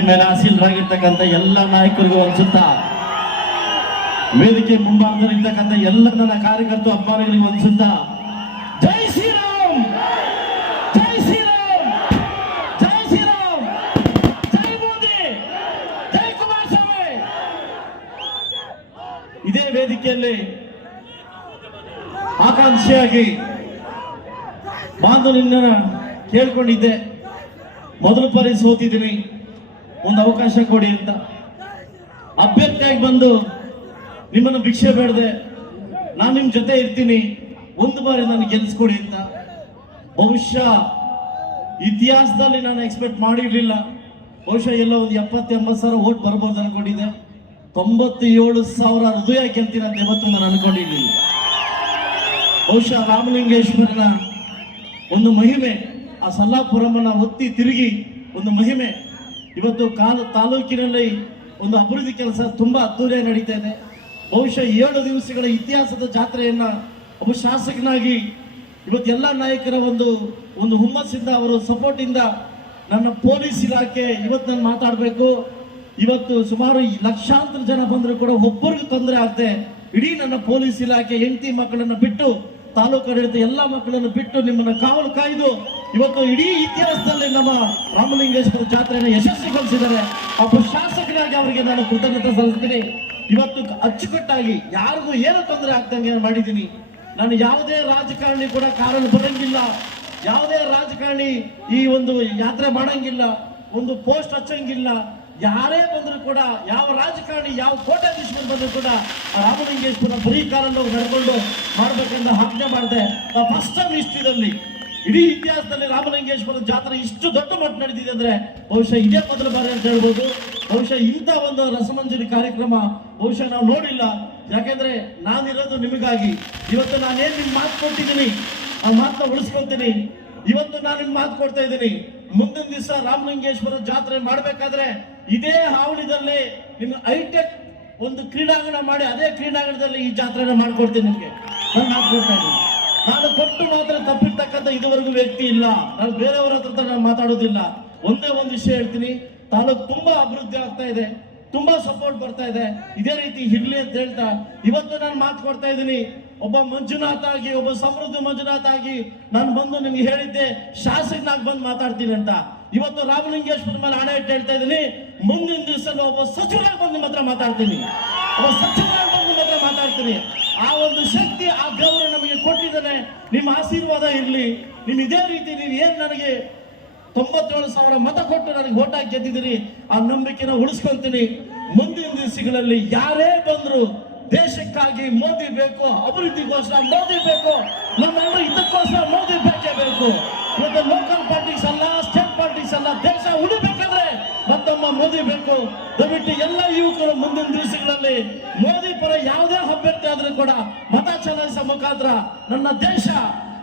ಮೇಲೆ ಆಸೀನರಾಗಿರ್ತಕ್ಕಂಥ ಎಲ್ಲ ನಾಯಕರಿಗೂ ಅನ್ಸುತ್ತಾ? ವೇದಿಕೆ ಮುಂಭಾಗದಲ್ಲಿರ್ತಕ್ಕಂಥ ಎಲ್ಲ ನನ್ನ ಕಾರ್ಯಕರ್ತರು ಅಭಿಮಾನಿಗಳಿಗೆ ಅನ್ಸುತ್ತಾ? ಜೈ ಶ್ರೀರಾಮ್! ಜೈ ಶ್ರೀರಾಮ್! ಜೈ ಶ್ರೀರಾಮ್! ಜೈ ಮೋದಿ! ಜೈ ಇದೇ ವೇದಿಕೆಯಲ್ಲಿ ಆಕಾಂಕ್ಷಿಯಾಗಿ ಬಾಂಧವ ನಿನ್ನ ಕೇಳ್ಕೊಂಡಿದ್ದೆ. ಮೊದಲು ಬಾರಿ ಸೋತಿದ್ದೀನಿ ಒಂದು ಅವಕಾಶ ಕೊಡಿ ಅಂತ. ಅಭ್ಯರ್ಥಿಯಾಗಿ ಬಂದು ನಿಮ್ಮನ್ನು ಭಿಕ್ಷೆ ಬೇಡದೆ ನಾನು ನಿಮ್ಮ ಜೊತೆ ಇರ್ತೀನಿ. ಒಂದು ಬಾರಿ ನನಗೆ ಗೆಲ್ಸ್ಕೊಡಿ ಅಂತ. ಬಹುಶಃ ಇತಿಹಾಸದಲ್ಲಿ ನಾನು ಎಕ್ಸ್ಪೆಕ್ಟ್ ಮಾಡಿರಲಿಲ್ಲ. ಬಹುಶಃ ಎಲ್ಲ ಒಂದು ಎಪ್ಪತ್ತು ಎಂಬತ್ತು ಸಾವಿರ ಓಟ್ ಬರ್ಬೋದು ಅನ್ಕೊಂಡಿದ್ದೆ. ತೊಂಬತ್ತೇಳು ಸಾವಿರ ಹೃದಯ ಗೆಲ್ತೀನಿ ಅಂತ ಇವತ್ತು ನಾನು ಅನ್ಕೊಂಡಿರ್ಲಿಲ್ಲ. ಬಹುಶಃ ರಾಮಲಿಂಗೇಶ್ವರನ ಒಂದು ಮಹಿಮೆ, ಆ ಸಲ್ಲಾಪುರಮ್ಮನ ಒತ್ತಿ ತಿರುಗಿ ಒಂದು ಮಹಿಮೆ ಇವತ್ತು ಕಾಲು ತಾಲೂಕಿನಲ್ಲಿ ಒಂದು ಅಭಿವೃದ್ಧಿ ಕೆಲಸ ತುಂಬಾ ಅದ್ದೂರಿಯಾಗಿ ನಡೀತಾ ಇದೆ ಬಹುಶಃ ಏಳು ದಿವಸಗಳ ಇತಿಹಾಸದ ಜಾತ್ರೆಯನ್ನ ಒಬ್ಬ ಶಾಸಕನಾಗಿ ಇವತ್ತು ಎಲ್ಲ ನಾಯಕರ ಒಂದು ಒಂದು ಹುಮ್ಮಸ್ಸಿಂದ, ಅವರ ಸಪೋರ್ಟ್ ಇಂದ ನನ್ನ ಪೊಲೀಸ್ ಇಲಾಖೆ ಇವತ್ತು ನಾನು ಮಾತಾಡಬೇಕು. ಇವತ್ತು ಸುಮಾರು ಲಕ್ಷಾಂತರ ಜನ ಬಂದರೂ ಕೂಡ ಒಬ್ಬರಿಗೂ ತೊಂದರೆ ಆಗದೆ ಇಡೀ ನನ್ನ ಪೊಲೀಸ್ ಇಲಾಖೆ, ಹೆಂಡತಿ ಮಕ್ಕಳನ್ನು ಬಿಟ್ಟು ತಾಲೂಕು ಆಡಳಿತ ಎಲ್ಲ ಮಕ್ಕಳನ್ನು ಬಿಟ್ಟು ನಿಮ್ಮನ್ನ ಕಾವಲು ಕಾಯ್ದು ಇವತ್ತು ಇಡೀ ಇತಿಹಾಸದಲ್ಲಿ ನಮ್ಮ ರಾಮಲಿಂಗೇಶ್ವರ ಜಾತ್ರೆಯನ್ನು ಯಶಸ್ವಿಗೊಳಿಸಿದ್ದಾರೆ. ಒಬ್ಬ ಶಾಸಕರಾಗಿ ಅವರಿಗೆ ನಾನು ಕೃತಜ್ಞತೆ ಸಲ್ಲಿಸ್ತೀನಿ. ಇವತ್ತು ಅಚ್ಚುಕಟ್ಟಾಗಿ ಯಾರಿಗೂ ಏನು ತೊಂದರೆ ಆಗ್ತಂಗೆ ಮಾಡಿದ್ದೀನಿ. ನಾನು ಯಾವುದೇ ರಾಜಕಾರಣಿ ಕೂಡ ಕಾರಣ ಬರಂಗಿಲ್ಲ. ಯಾವುದೇ ರಾಜಕಾರಣಿ ಈ ಒಂದು ಯಾತ್ರೆ ಮಾಡಂಗಿಲ್ಲ. ಒಂದು ಪೋಸ್ಟ್ ಹಚ್ಚಂಗಿಲ್ಲ. ಯಾರೇ ಬಂದರೂ ಕೂಡ, ಯಾವ ರಾಜಕಾರಣಿ, ಯಾವ ಕೋಟ್ಯಾಧೀಶರು ಬಂದರೂ ಕೂಡ ರಾಮಲಿಂಗೇಶ್ವರ ಬರೀ ಕಾಲಲ್ಲಿ ನಡ್ಕೊಂಡು ಮಾಡ್ಬೇಕಂತ ಆಜ್ಞೆ ಮಾಡಿದೆ. ಫಸ್ಟ್ ಟೈಮ್ ಹಿಸ್ಟ್ರಿದಲ್ಲಿ ಇಡೀ ಇತಿಹಾಸದಲ್ಲಿ ರಾಮಲಿಂಗೇಶ್ವರ ಜಾತ್ರೆ ಇಷ್ಟು ದೊಡ್ಡ ಮಟ್ಟ ನಡೆದಿದೆ ಅಂದ್ರೆ, ಬಹುಶಃ ಇದೇ ಮೊದಲ ಬಾರಿ ಅಂತ ಹೇಳ್ಬೋದು. ಬಹುಶಃ ಇಂಥ ಒಂದು ರಸಮಂಜರಿ ಕಾರ್ಯಕ್ರಮ ಬಹುಶಃ ನಾವು ನೋಡಿಲ್ಲ. ಯಾಕೆಂದ್ರೆ ನಾನಿರೋದು ನಿಮಗಾಗಿ. ಇವತ್ತು ನಾನೇನ್ ನಿಮ್ ಮಾತು ಕೊಟ್ಟಿದ್ದೀನಿ, ಆ ಮಾತನ್ನ ಉಳಿಸ್ಕೊಳ್ತೀನಿ. ಇವತ್ತು ನಾನು ನಿಮ್ ಮಾತು ಕೊಡ್ತಾ ಇದ್ದೀನಿ. ಮುಂದಿನ ದಿವಸ ರಾಮಲಿಂಗೇಶ್ವರ ಜಾತ್ರೆ ಮಾಡ್ಬೇಕಾದ್ರೆ ಇದೇ ಹಾವಳಿದಲ್ಲಿ ನಿಮ್ಮ ಹೈಟೆಕ್ ಒಂದು ಕ್ರೀಡಾಂಗಣ ಮಾಡಿ ಅದೇ ಕ್ರೀಡಾಂಗಣದಲ್ಲಿ ಈ ಜಾತ್ರೆನ ಮಾಡ್ಕೊಡ್ತೀನಿ ನಿಮಗೆ. ನಾನು ಮಾತು ಕೊಡ್ತಾ ಇದ್ದೀನಿ. ನಾನು ಕೊಟ್ಟು ಮಾತ್ರ ತಪ್ಪಿರ್ತಕ್ಕಂಥ ಇದುವರೆಗೂ ವ್ಯಕ್ತಿ ಇಲ್ಲ. ನಾನು ಬೇರೆಯವರ ಹತ್ರ ನಾನು ಮಾತಾಡೋದಿಲ್ಲ. ಒಂದೇ ಒಂದು ವಿಷಯ ಹೇಳ್ತೀನಿ. ತಾಲೂಕು ತುಂಬಾ ಅಭಿವೃದ್ಧಿ ಆಗ್ತಾ ಇದೆ. ತುಂಬಾ ಸಪೋರ್ಟ್ ಬರ್ತಾ ಇದೆ. ಇದೇ ರೀತಿ ಇರ್ಲಿ ಅಂತ ಹೇಳ್ತಾ ಇವತ್ತು ನಾನು ಮಾತು ಕೊಡ್ತಾ ಇದ್ದೀನಿ. ಒಬ್ಬ ಮಂಜುನಾಥ್ ಆಗಿ, ಒಬ್ಬ ಸಮೃದ್ಧ ಮಂಜುನಾಥ್ ಆಗಿ ನಾನು ಬಂದು ನಿಮ್ಗೆ ಹೇಳಿದ್ದೆ, ಶಾಸಕನಾಗಿ ಬಂದು ಮಾತಾಡ್ತೀನಿ ಅಂತ. ಇವತ್ತು ರಾಮಲಿಂಗೇಶ್ವರ ಮೇಲೆ ಹಣ ಇಟ್ಟು ಹೇಳ್ತಾ ಇದ್ದೀನಿ. ಮುಂದಿನ ದಿವಸ ಒಬ್ಬ ಸಚಿವರಾಗಿ ಬಂದು ಮಾತ್ರ ಮಾತಾಡ್ತೀನಿ. ಒಬ್ಬ ಸಚಿವರಾಗಿ ಬಂದು ಮಾತ್ರ ಮಾತಾಡ್ತೀನಿ. ಆ ಒಂದು ಶಕ್ತಿ, ಆ ಗೌರವ ನಮಗೆ ಕೊಟ್ಟಿದ್ದಾನೆ. ನಿಮ್ಮ ಆಶೀರ್ವಾದ ಇರಲಿ. ನಿಮ್ ಇದೇ ರೀತಿ ನೀವು ಏನ್ ನನಗೆ ತೊಂಬತ್ತೇಳು ಸಾವಿರ ಮತ ಕೊಟ್ಟು ನನಗೆ ಓಟ್ ಹಾಕಿ ಗೆದ್ದಿದ್ದೀರಿ, ಆ ನಂಬಿಕೆನ ಉಳಿಸ್ಕೊಂತೀನಿ. ಮುಂದಿನ ದಿವಸಗಳಲ್ಲಿ ಯಾರೇ ಬಂದ್ರು ದೇಶಕ್ಕಾಗಿ ಮೋದಿ ಬೇಕು ಅಭಿವೃದ್ಧಿಗೋಸ್ಕರ ಮೋದಿ ಬೇಕು. ನಮ್ಮೆಲ್ಲರೂ ಇದಕ್ಕೋಸ್ಕರ ಮೋದಿ ಬೇಕೇ ಬೇಕು. ಬೇಕು ದಯವಿಟ್ಟು ಎಲ್ಲ ಯುವಕರು ಮುಂದಿನ ದಿವಸಗಳಲ್ಲಿ ಮೋದಿ ಪರ ಯಾವುದೇ ಅಭ್ಯರ್ಥಿ ಆದ್ರೂ ಕೂಡ ಮತ ಚಲಾಯಿಸೋ ಮುಖಾಂತರ ನನ್ನ ದೇಶ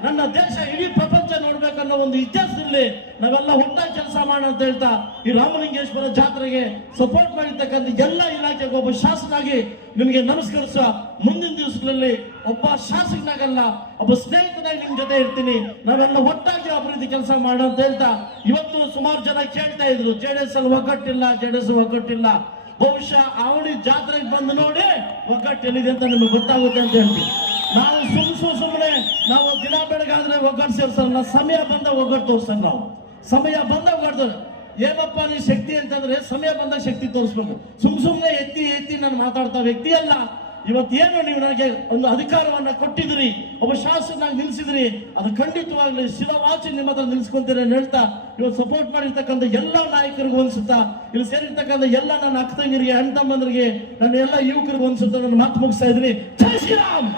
ನನ್ನ ದೇಶ ಇಡೀ ಪ್ರಪಂಚ ನೋಡ್ಬೇಕನ್ನೋ ಒಂದು ಇತಿಹಾಸದಲ್ಲಿ ನಾವೆಲ್ಲ ಒಟ್ಟಾಗಿ ಕೆಲಸ ಮಾಡೋಣ ಅಂತ ಹೇಳ್ತಾ ಈ ರಾಮಲಿಂಗೇಶ್ವರ ಜಾತ್ರೆಗೆ ಸಪೋರ್ಟ್ ಮಾಡಿರ್ತಕ್ಕಂಥ ಎಲ್ಲ ಇಲಾಖೆಗೆ ಒಬ್ಬ ಶಾಸಕನಾಗಿ ನಿಮಗೆ ನಮಸ್ಕರಿಸುವ ಮುಂದಿನ ದಿವಸಗಳಲ್ಲಿ ಒಬ್ಬ ಶಾಸಕನಾಗಲ್ಲ, ಒಬ್ಬ ಸ್ನೇಹಿತನಾಗಿ ನಿಮ್ ಜೊತೆ ಇರ್ತೀನಿ. ನಾವೆಲ್ಲ ಒಟ್ಟಾಗಿ ಅಭಿವೃದ್ಧಿ ಕೆಲಸ ಮಾಡೋಣ ಅಂತ ಹೇಳ್ತಾ ಇವತ್ತು ಸುಮಾರು ಜನ ಕೇಳ್ತಾ ಇದ್ರು ಜೆ ಡಿ ಎಸ್ ಅಲ್ಲಿ ಒಗ್ಗಟ್ಟಿಲ್ಲ ಜೆ ಡಿ ಎಸ್ ಒಗ್ಗಟ್ಟಿಲ್ಲ. ಬಹುಶಃ ಅವಳಿ ಜಾತ್ರೆಗೆ ಬಂದು ನೋಡಿ ಒಗ್ಗಟ್ಟು ಎಲ್ಲಿದೆ ಅಂತ ನಿಮಗೆ ಗೊತ್ತಾಗುತ್ತೆ ಅಂತ ಹೇಳ್ತೀನಿ. ನಾವು ಸುಮ್ ಸುಮ್ ಸುಮ್ಮನೆ ನಾವು ದಿನ ಬೆಳಗಾದ್ರೆ ಒಗ್ಗಟ್ಟು ಸೇರ್ಸಲ್ಲ ಸಮಯ ಬಂದ ಒಗ್ಗಟ್ಟು ತೋರ್ಸಲ್ಲ ನಾವು. ಸಮಯ ಬಂದ ಒಗ್ಗಟ್ಟು ಏನಪ್ಪ ನೀ ಶಕ್ತಿ ಅಂತಂದ್ರೆ ಸಮಯ ಬಂದಾಗ ಶಕ್ತಿ ತೋರಿಸ್ಬೇಕು. ಸುಮ್ ಸುಮ್ಮನೆ ಎತ್ತಿ ಎತ್ತಿ ನಾನು ಮಾತಾಡ್ತಾ ವ್ಯಕ್ತಿ ಅಲ್ಲ. ಇವತ್ತೇನು ನೀವು ನನಗೆ ಒಂದು ಅಧಿಕಾರವನ್ನ ಕೊಟ್ಟಿದ್ರಿ ಒಬ್ಬ ಶಾಸಕನಾಗಿ ನಿಲ್ಸಿದ್ರಿ ಅದು ಖಂಡಿತವಾಗ್ಲಿ ಶಿರವಾಚಿ ನಿಮ್ಮ ಹತ್ರ ನಿಲ್ಸ್ಕೊಂತೀರಿ ಹೇಳ್ತಾ, ಇವತ್ತು ಸಪೋರ್ಟ್ ಮಾಡಿರ್ತಕ್ಕಂಥ ಎಲ್ಲ ನಾಯಕರಿಗೂ ಅನ್ಸುತ್ತಾ, ಇಲ್ಲಿ ಸೇರಿರ್ತಕ್ಕಂಥ ಎಲ್ಲ ನನ್ನ ಅಕ್ಕ ತಂಗಿರಿಗೆ ಅಣ್ಣ ತಮ್ಮಂದ್ರಿಗೆ ನನ್ನ ಎಲ್ಲ ಯುವಕರಿಗೂ ಅನ್ಸುತ್ತಾ, ನನ್ನ ಮಾತು ಮುಗಿಸ್ತಾ ಇದ್ರಿ ಜೈ ಶ್ರೀರಾಮ್!